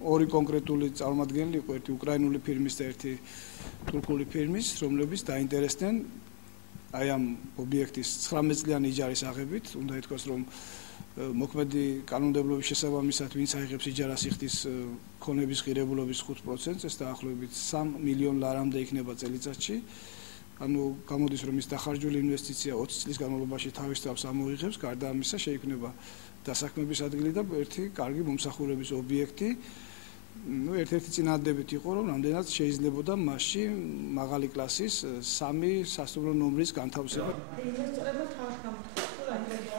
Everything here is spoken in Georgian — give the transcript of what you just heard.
ორი კონკრეტული წარმომადგენელი იყო, ერთი უკრაინული ფირმის და ერთი თურქული ფირმის, რომლებიც დაინტერესდნენ აი ამ ობიექტის 19 წლიანი იჯარის აღებით. უნდა ითქვას, რომ მოქმედი კანონმდებლობის შესაბამისად, ვინც აიღებს იჯარას, იხდის ქონების ღირებულობის 5%-ს, ეს დაახლოებით 3 მილიონ ლარამდე იქნება წელიწადში. ანუ გამოდის, რომ ის დახარჯული ინვესტიცია 20 წლის განმავლობაში თავის თავს ამოიღებს, გარდა ამისა შეიქმნება დასაქმების ადგილი და ერთი კარგი მომსახურების ობიექტი. ერთ-ერთი წინადადებით იყო, რომ რამდენად შეიძლებოდა მასში მაღალი კლასის 3 სასტუმრო ნომრის განთავსება. ინვესტორებმა თავის გამოთქვამს,